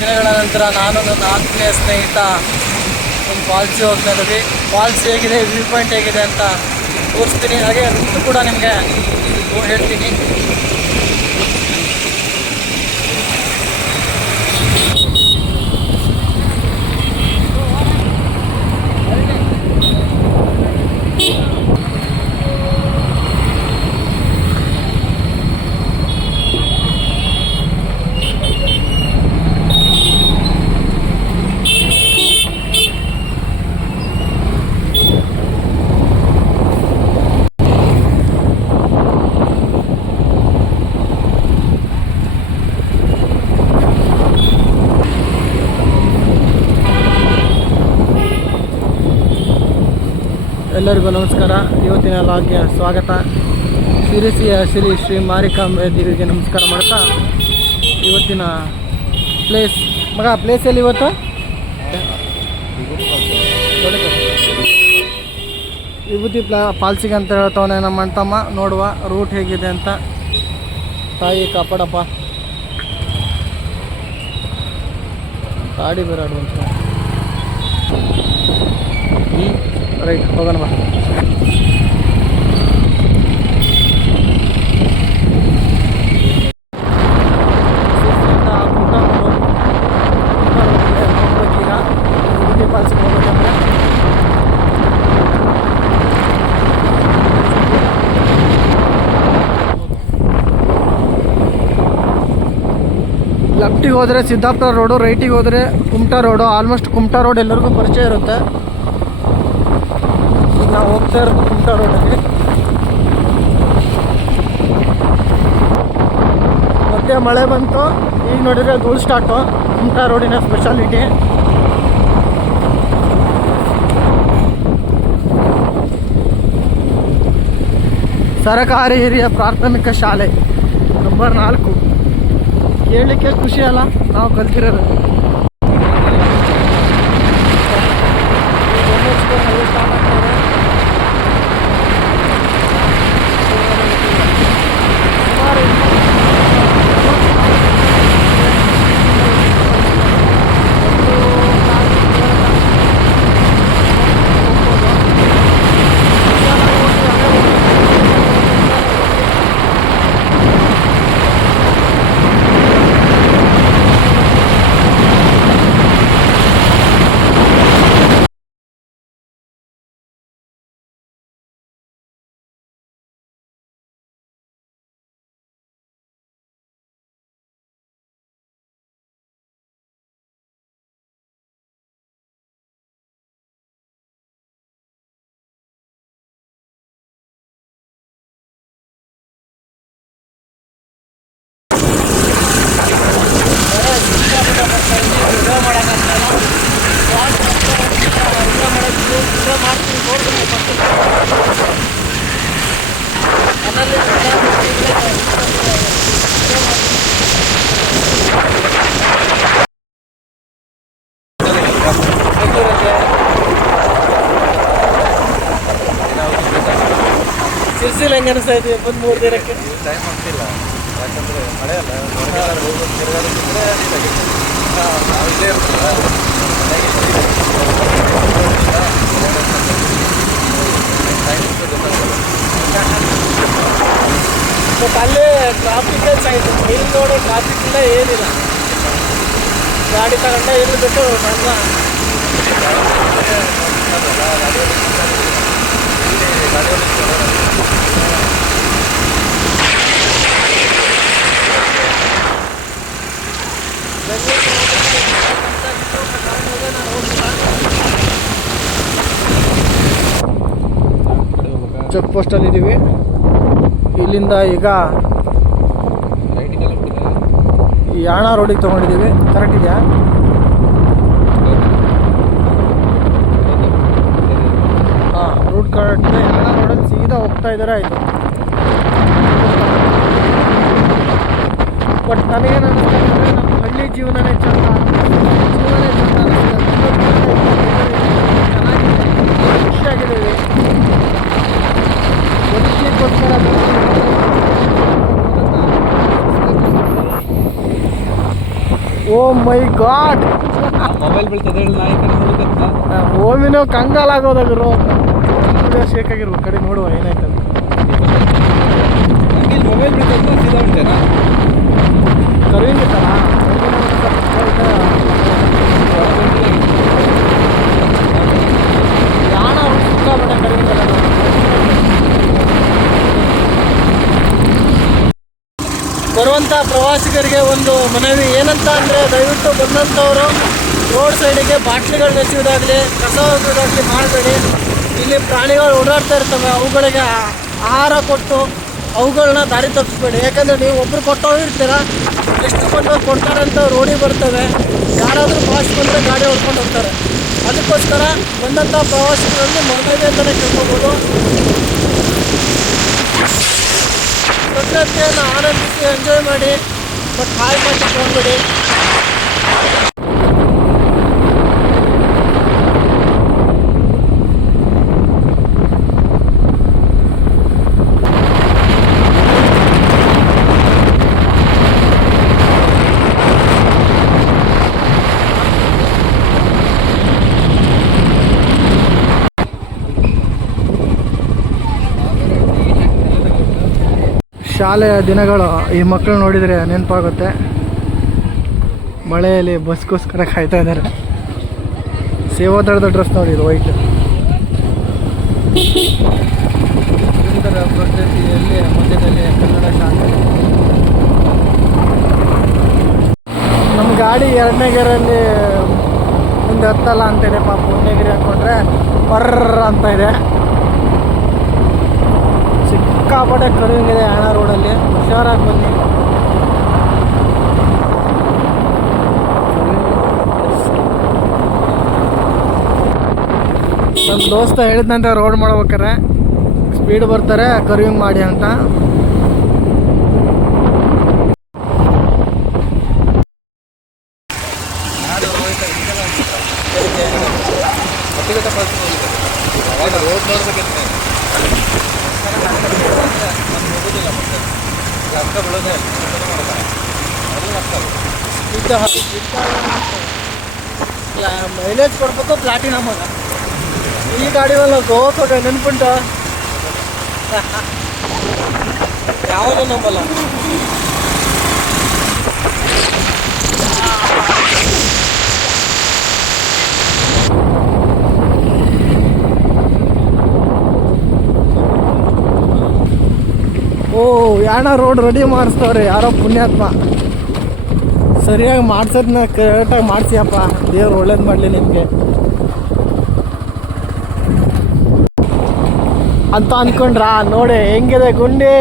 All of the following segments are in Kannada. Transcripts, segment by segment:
ದಿನಗಳ ನಂತರ ನಾನು ನನ್ನ ಆತ್ಮೀಯ ಸ್ನೇಹಿತ ಒಂದು ಫಾಲ್ಸಿಗೆ ಹೋಗ್ತಾ ಇದ್ದೀವಿ. ಫಾಲ್ಸ್ ಹೇಗಿದೆ, ವ್ಯೂ ಪಾಯಿಂಟ್ ಹೇಗಿದೆ ಅಂತ ತೋರಿಸ್ತೀನಿ. ಹಾಗೆ ರೂಟ್ ಕೂಡ ನಿಮಗೆ ಹೇಳ್ತೀನಿ. ಎಲ್ಲರಿಗೂ ನಮಸ್ಕಾರ. ಇವತ್ತಿನ ಲಾಗ್ಗೆ ಸ್ವಾಗತ. ಶಿರಸಿಯ ಶ್ರೀ ಮಾರಿಕಾಂಬೆ ದೇವಿಗೆ ನಮಸ್ಕಾರ ಮಾಡ್ತಾ ಇವತ್ತಿನ ಪ್ಲೇಸ್ ಎಲ್ಲಿ ಇವತ್ತು ವಿಭೂತಿ ಫಾಲ್ಸಿಗೆ ಅಂತ ಹೇಳ್ತವನೆ ನಮ್ಮ ಅಣ್ತಮ್ಮ. ನೋಡುವ ರೂಟ್ ಹೇಗಿದೆ ಅಂತ. ತಾಯಿ ಕಾಪಾಡಪ್ಪ. ಗಾಡಿ ಬೇರಾಡುವಂತ ರೈಟ್ ಹೋಗೋಣ ಬಾ. ಲೆಫ್ಟಿಗೆ ಹೋದರೆ ಸಿದ್ದಾಪುರ ರೋಡು, ರೈಟಿಗೆ ಹೋದರೆ Kumta road. Almost Kumta road ಎಲ್ಲರಿಗೂ ಪರಿಚಯ ಇರುತ್ತೆ. ನಾವು ಹೋಗ್ತಾ ಇರೋದು ಕುಮಟಾ ರೋಡಲ್ಲಿ. ಮತ್ತೆ ಮಳೆ ಬಂತು, ಈಗ ನೋಡಿದರೆ ಧೂಳು ಸ್ಟಾರ್ಟು. ಕುಮಟಾ ರೋಡಿನ ಸ್ಪೆಷಾಲಿಟಿ. ಸರಕಾರಿ ಹಿರಿಯ ಪ್ರಾಥಮಿಕ ಶಾಲೆ ನಂಬರ್ 4. ಕೇಳಲಿಕ್ಕೆ ಖುಷಿ ಅಲ್ಲ, ನಾವು ಕಲ್ತಿರೋದು. ಸಿರ್ಸಿಲ್ ಹೆಂಗೆ ಅನಿಸ್ತಾ ಇದೆ 3 ದಿನಕ್ಕೆ? ಟೈಮ್ ಆಗ್ತಿಲ್ಲ, ಯಾಕಂದರೆ ಮಳೆ ಅಲ್ಲ. ಇದೇ ಇರ್ತಲ್ಲ. ಬಟ್ ಅಲ್ಲೇ ಟ್ರಾಫಿಕಲ್ ಸೈಡ್ ಇಲ್ಲಿ ನೋಡಿ, ಟ್ರಾಫಿಕ್ ಇಲ್ಲ, ಏನಿಲ್ಲ. ಗಾಡಿ ತಗೊಂಡೆ ಎಲ್ಲಿ ಬಿಟ್ಟು ನನ್ನ ಚೆಕ್ ಪೋಸ್ಟಲ್ಲಿ ಇದ್ದೀವಿ. ಇಲ್ಲಿಂದ ಈಗ ಈ ಯಾಣ ರೋಡಿಗೆ ತೊಗೊಂಡಿದ್ದೀವಿ. ಕರೆಕ್ಟ್ ಇದೆಯಾ? ಹಾಂ, ರೂಟ್ ಕರೆಕ್ಟ್. ಯಾಣ ರೋಡಲ್ಲಿ ಸೀದಾ ಹೋಗ್ತಾ ಇದ್ದಾರೆ. ಆಯಿತು. ಬಟ್ ನನಗೇನು ಅನ್ನಿಸ್ತಾ ಅಂದರೆ ನಮ್ಮ ಹಳ್ಳಿ ಜೀವನನೇ ಚೆಂದ, ಜೀವನೇ ಚೆಂದ ಚೆನ್ನಾಗಿದೆ, ಖುಷಿಯಾಗಿದ್ದೀವಿ. ಬದುಕಿಗೋಸ್ಕರ ಓ ಮೈ ಗಾಡ್, ಮೊಬೈಲ್ ಬೀಳ್ತದೆ ಹೇಳಿ, ನಾ ಈ ಕಡೆ ನೋಡಕತ್ತ. ಓಮಿನೋ ಕಂಗಾಲಾಗೋದಾಗರು ಶೇಕ್ ಆಗಿರ್ಬೇಕು. ಕಡೆ ನೋಡುವ ಏನಾಯ್ತಂತ. ಇಲ್ಲಿ ಮೊಬೈಲ್ ಬೀಳ್ತದೆ ಸೀದಾ ಬಿಡ್ತೇನಾ? ಕರುವಿಂಗಿತ್ತಲ್ಲ ಯಾಣ ಸಿಕ್ಕಾಪಟ್ಟೆ ಕರುವಿಂಗಲ್ಲ. ಬರುವಂಥ ಪ್ರವಾಸಿಗರಿಗೆ ಒಂದು ಮನವಿ ಏನಂತ ಅಂದರೆ, ದಯವಿಟ್ಟು ಬಂದಂಥವರು ರೋಡ್ ಸೈಡಿಗೆ ಬಾಟ್ಲಿಗಳನ್ನ ಎಸೆಯೋದಾಗಲಿ ಕಸ ಹೋಗೋದಾಗಲಿ ಮಾಡಬೇಡಿ. ಇಲ್ಲಿ ಪ್ರಾಣಿಗಳು ಓಡಾಡ್ತಾ ಇರ್ತವೆ, ಅವುಗಳಿಗೆ ಆಹಾರ ಕೊಟ್ಟು ಅವುಗಳನ್ನ ದಾರಿ ತಪ್ಪಿಸ್ಬೇಡಿ. ಯಾಕಂದರೆ ನೀವು ಒಬ್ರು ಕೊಟ್ಟೋಗಿರ್ತೀರ, ಎಷ್ಟು ಬಂದು ಕೊಡ್ತಾರೆ ಅಂತ ರೋಡಿಗೆ ಬರ್ತವೆ. ಯಾರಾದರೂ ಫಾಸ್ಟ್ ಬಂದರೆ ಗಾಡಿ ಹೊಡ್ಕೊಂಡು ಹೋಗ್ತಾರೆ. ಅದಕ್ಕೋಸ್ಕರ ಬಂದಂಥ ಪ್ರವಾಸಿಗರಲ್ಲಿ ಮನವಿ ಅಂತಲೇ ಕೇಳ್ಕೊಬೋದು. ಪ್ರಕೃತಿಯನ್ನು ಆನಂದಿಸಿ ಎಂಜಾಯ್ ಮಾಡಿ, ಬಟ್ ಹಾಳು ಮಾಡಿ ಹೋಗ್ಬೇಡಿ. ಶಾಲೆಯ ದಿನಗಳು ಈ ಮಕ್ಕಳು ನೋಡಿದರೆ ನೆನಪಾಗುತ್ತೆ. ಮಳೆಯಲ್ಲಿ ಬಸ್ಗೋಸ್ಕರ ಕಾಯ್ತಾ ಇದ್ದಾರೆ. ಸೇವಾದಳದ ಡ್ರೆಸ್ ನೋಡಿ, ಇದು ವೈಟ್. ಸುಂದರ ಪ್ರಕೃತಿಯಲ್ಲಿ ಮಧ್ಯದಲ್ಲಿ ಕನ್ನಡ ಶಾಲೆ. ನಮ್ಮ ಗಾಡಿ 2ನೇ ಗೇರಲ್ಲಿ ಮುಂದೆ ಹತ್ತಲ್ಲ ಅಂತಿದೆ ಪಾಪ. 1ನೇ ಗಿರಿ ಹಾಕ್ಕೊಂಡ್ರೆ ಬರ್ರ ಅಂತ ಇದೆ. ಸಿಕ್ಕಾಪಟ್ಟೆ ಕರುವಿಂಗಿದೆ ಯಾಣ ರೋಡಲ್ಲಿ, ಹುಷಾರಾಗಿ ಬನ್ನಿ. ನನ್ನ ದೋಸ್ತ ಹೇಳಿದಂತೆ ರೋಡ್ ಮಾಡ್ಬೇಕಾರೆ ಸ್ಪೀಡ್ ಬರ್ತಾರೆ ಕರ್ವಿಂಗ್ ಮಾಡಿ ಅಂತ. ರೋಡ್ ನೋಡ್ಬೇಕಿತ್ತು ಮೈಲೇಜ್ ಕೊಡ್ಬೇಕು ಪ್ಲಾಟಿನಮ್ ಆಗ. ಈ ಗಾಡಿ ಮೇಲೆ ನಾವು ಗೋವಾಕ್ಕೆ ಹೋಗ ನೆನ್ಪುಂಟು, ಯಾವುದೂ ನಂಬಲ್ಲ. ಓ ಯಾಣ ರೋಡ್ ರೆಡಿ ಮಾಡಿಸ್ತವ್ರೆ ಯಾರೋ ಪುಣ್ಯಾತ್ಮ. ಸರಿಯಾಗಿ ಮಾಡ್ಸೋದನ್ನ ಕರೆಕ್ಟಾಗಿ ಮಾಡಿಸಿಯಪ್ಪ, ದೇವ್ರು ಒಳ್ಳೇದು ಮಾಡಲಿ ನಿಮಗೆ ಅಂತ ಅಂದ್ಕೊಂಡ್ರಾ? ನೋಡಿ ಹೆಂಗಿದೆ ಗುಂಡಿ.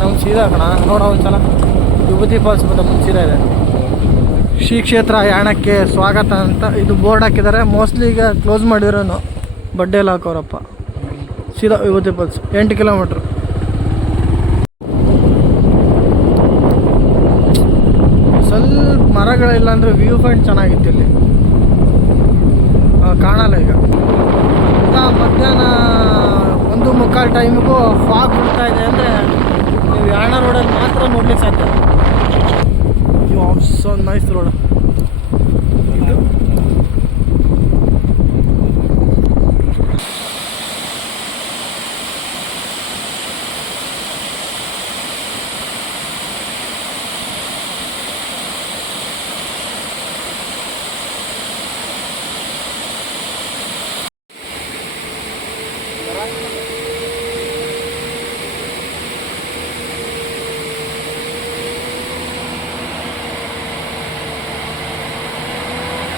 ನಮ್ಮ ಸೀದಾ ಕಣ ನೋಡೋ ಒಂದ್ಸಲ. ವಿಭೂತಿ ಫಾಲ್ಸ್ ಮತ್ತೆ ಮುಂಚೆ ಇದೆ. ಶ್ರೀ ಕ್ಷೇತ್ರ ಯಾಣಕ್ಕೆ ಸ್ವಾಗತ ಅಂತ ಇದು ಬೋರ್ಡ್ ಹಾಕಿದ್ದಾರೆ. ಮೋಸ್ಟ್ಲಿ ಈಗ ಕ್ಲೋಸ್ ಮಾಡಿರೋನು, ಬಡ್ಡೆ ಎಲ್ಲ ಹಾಕೋರಪ್ಪ. ಸೀದಾ ವಿಭೂತಿ ಫಾಲ್ಸ್ 8 ಕಿಲೋಮೀಟ್ರ್. ಸ್ವಲ್ಪ ಮರಗಳಿಲ್ಲ ಅಂದರೆ ವ್ಯೂ ಪಾಯಿಂಟ್ ಚೆನ್ನಾಗಿತ್ತು ಇಲ್ಲಿ, ಕಾಣಲ್ಲ ಈಗ. ಮಧ್ಯಾಹ್ನ 1:45 ಟೈಮಿಗೂ ಫಾಗ್ ಬಿಡ್ತಾ ಇದೆ ಅಂದರೆ ನೀವು ಯಾಣ ರೋಡಲ್ಲಿ ಮಾತ್ರ ನೋಡ್ಲಿಕ್ಕೆ ಸಾಧ್ಯ. So nice road.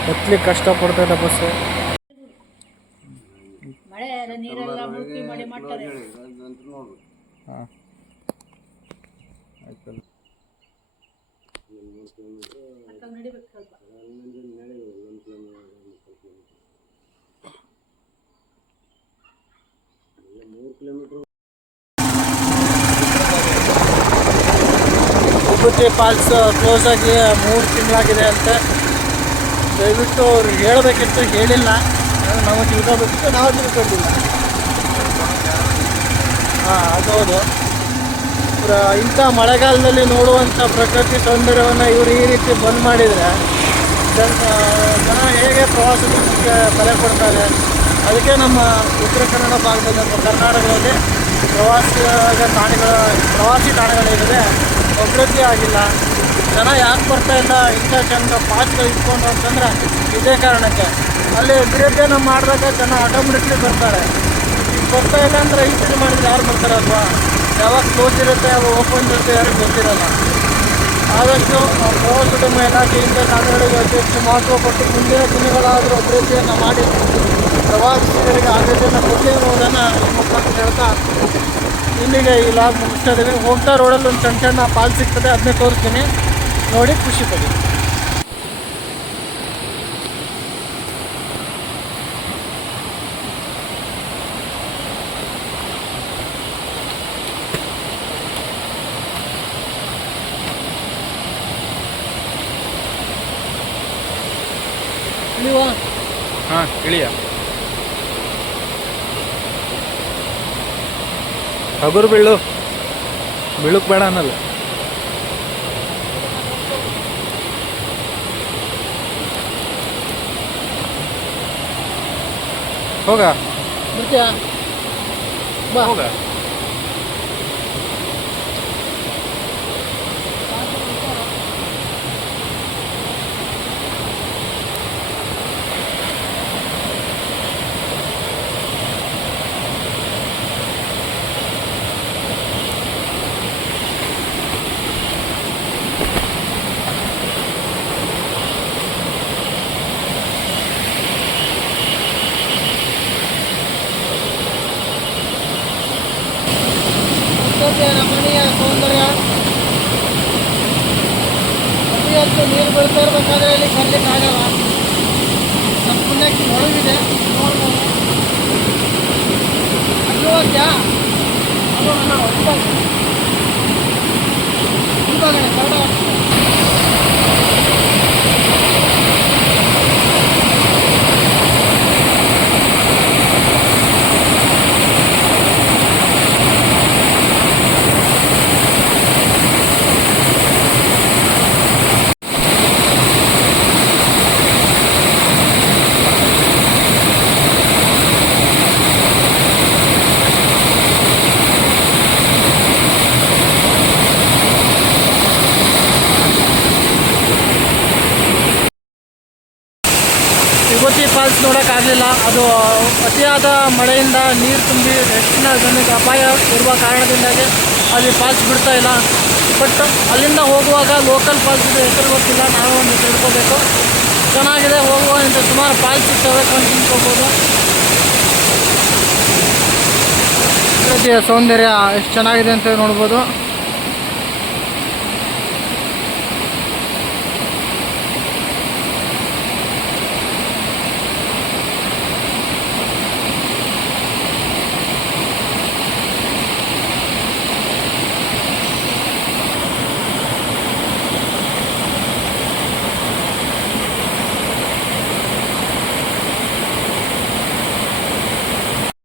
ಹತ್ಲಿಕ್ಕೆ ಕಷ್ಟಪಡ್ತದೆ ಬಸ್ಸು. ಮಳೆ ನೀರೆಲ್ಲ ಮುಳುಗಿ ಮಾಡಿ ಮಾಡ್ತಾರೆ. ಹಾಂ ಆಯ್ತಲ್ಲ. ನಡಿಬೇಕು ಸ್ವಲ್ಪ. ವಿಭೂತಿ ಫಾಲ್ಸ್ ಕ್ಲೋಸ್ ಆಗಿ 3 ತಿಂಗಳಾಗಿದೆ ಅಂತೆ. ದಯವಿಟ್ಟು ಅವ್ರಿಗೆ ಹೇಳಬೇಕಿತ್ತು, ಹೇಳಿಲ್ಲ. ನಾವು ತಿಳ್ಕೊಬೇಕಿತ್ತು, ನಾವು ತಿಳ್ಕೊಂಡಿಲ್ಲ. ಅದು ಹೌದು. ಇಂಥ ಮಳೆಗಾಲದಲ್ಲಿ ನೋಡುವಂಥ ಪ್ರಕೃತಿ ಸೌಂದರ್ಯವನ್ನು ಇವರು ಈ ರೀತಿ ಬಂದ್ ಮಾಡಿದರೆ ಜನ ಹೇಗೆ ಪ್ರವಾಸಕ್ಕೆ ತಲೆ ಕೊಡ್ತಾರೆ. ಅದಕ್ಕೆ ನಮ್ಮ ಉತ್ತರ ಕನ್ನಡ ಭಾಗದಲ್ಲಿ ಅಥವಾ ಕರ್ನಾಟಕದಲ್ಲಿ ಪ್ರವಾಸಿ ತಾಣಗಳೇನಿದೆ ಅಭಿವೃದ್ಧಿ ಆಗಿಲ್ಲ. ಜನ ಯಾಕೆ ಬರ್ತಾ ಇಲ್ಲ ಇಂಥ ಚಂದ ಪಾಸ್ಗಳು ಇಟ್ಕೊಂಡು ಅಂತಂದರೆ ಇದೇ ಕಾರಣಕ್ಕೆ. ಅಲ್ಲಿ ಅಭಿವೃದ್ಧಿಯನ್ನು ಮಾಡಿದಾಗ ಜನ ಆಟೋಮೆಟಿಕ್ಲಿ ಬರ್ತಾರೆ. ಈಗ ಬರ್ತಾ ಇಲ್ಲ ಅಂದರೆ ಈ ಸರಿ ಮಾಡಿದ್ರೆ ಯಾರು ಬರ್ತಾರೆ ಅಲ್ವಾ? ಯಾವಾಗ ಕ್ಲೋಸ್ ಇರುತ್ತೆ ಯಾವಾಗ ಓಪನ್ ಇರುತ್ತೆ ಯಾರಿಗೆ ಗೊತ್ತಿರಲ್ಲ. ಆದಷ್ಟು ಪ್ರವಾಸೋದ್ಯಮ ಇಲಾಖೆಯಿಂದ ತಾಣಗಳಿಗೆ ಅತಿ ಹೆಚ್ಚು ಮಹತ್ವ ಕೊಟ್ಟು ಮುಂದಿನ ದಿನಗಳಾದರೂ ಅಭಿವೃದ್ಧಿಯನ್ನು ಮಾಡಿ ಪ್ರವಾಸಿಗರಿಗೆ ಆದ್ಯತೆಯನ್ನು ಕೊಡಲಿ ಅನ್ನೋದನ್ನು ಈ ಮುಖಾಂತರ ಹೇಳ್ತಾ ಇಲ್ಲಿಗೆ ಈ ಲಾಗ್ ಮುಗಿಸ್ತಾ ಇದ್ದೀವಿ. ಹೋಗ್ತಾ ರೋಡಲ್ಲಿ ಒಂದು ಸಣ್ಣ ಸಣ್ಣ ಪಾಲ್ ಸಿಗ್ತದೆ, ಅದನ್ನೇ ತೋರಿಸ್ತೀನಿ, ನೋಡಿ ಖುಷಿ ಪಡಿ. ಇಳಿವಾ? ಹಾಂ ಇಳಿಯ ಹಗುರು ಬೀಳುಕ್ ಬೇಡ ಅನ್ನಲ್ಲ. ಹೋಗ ಬರ್ತೀಯಾ? ಬಾ. ಹೋಗ ರಮಣೀಯ ಸೌಂದರ್ಯ. ಅತಿ ಹೆಚ್ಚು ನೀರು ಬೀಳ್ತಾ ಇರಬೇಕಾದ್ರೆ ಇಲ್ಲಿ ಕರ್ಲಿಕ್ಕೆ ಆಗಲ್ಲ. ನಮ್ಮ ಪುಣ್ಯಕ್ಕೆ ಒಳಗಿದೆ ನೋಡ್ಬೋದು. ಅಲ್ಲಿ ಹೋಗ್ಯಾ ವಿಭೂತಿ ಫಾಲ್ಸ್ ನೋಡೋಕ್ಕಾಗಲಿಲ್ಲ. ಅದು ಅತಿಯಾದ ಮಳೆಯಿಂದ ನೀರು ತುಂಬಿ ಹೆಚ್ಚಿನ ಜನಕ್ಕೆ ಅಪಾಯ ಇರುವ ಕಾರಣದಿಂದಾಗಿ ಅಲ್ಲಿ ಫಾಲ್ಸ್ ಬಿಡ್ತಾ ಇಲ್ಲ. ಬಟ್ ಅಲ್ಲಿಂದ ಹೋಗುವಾಗ ಲೋಕಲ್ ಫಾಲ್ಸ್ ಹೆಸರು ಗೊತ್ತಿಲ್ಲ, ನಾವು ಒಂದು ತಿಳ್ಕೊಬೇಕು. ಚೆನ್ನಾಗಿದೆ, ಹೋಗುವ ಇಂಥ ಸುಮಾರು ಫಾಲ್ಸ್ ಇರ್ತವೆ, ಕಣ್ಣಿಗೆ ಹೋಗ್ಬೋದು. ಪ್ರಕೃತಿಯ ಸೌಂದರ್ಯ ಎಷ್ಟು ಚೆನ್ನಾಗಿದೆ ಅಂತ ನೋಡ್ಬೋದು.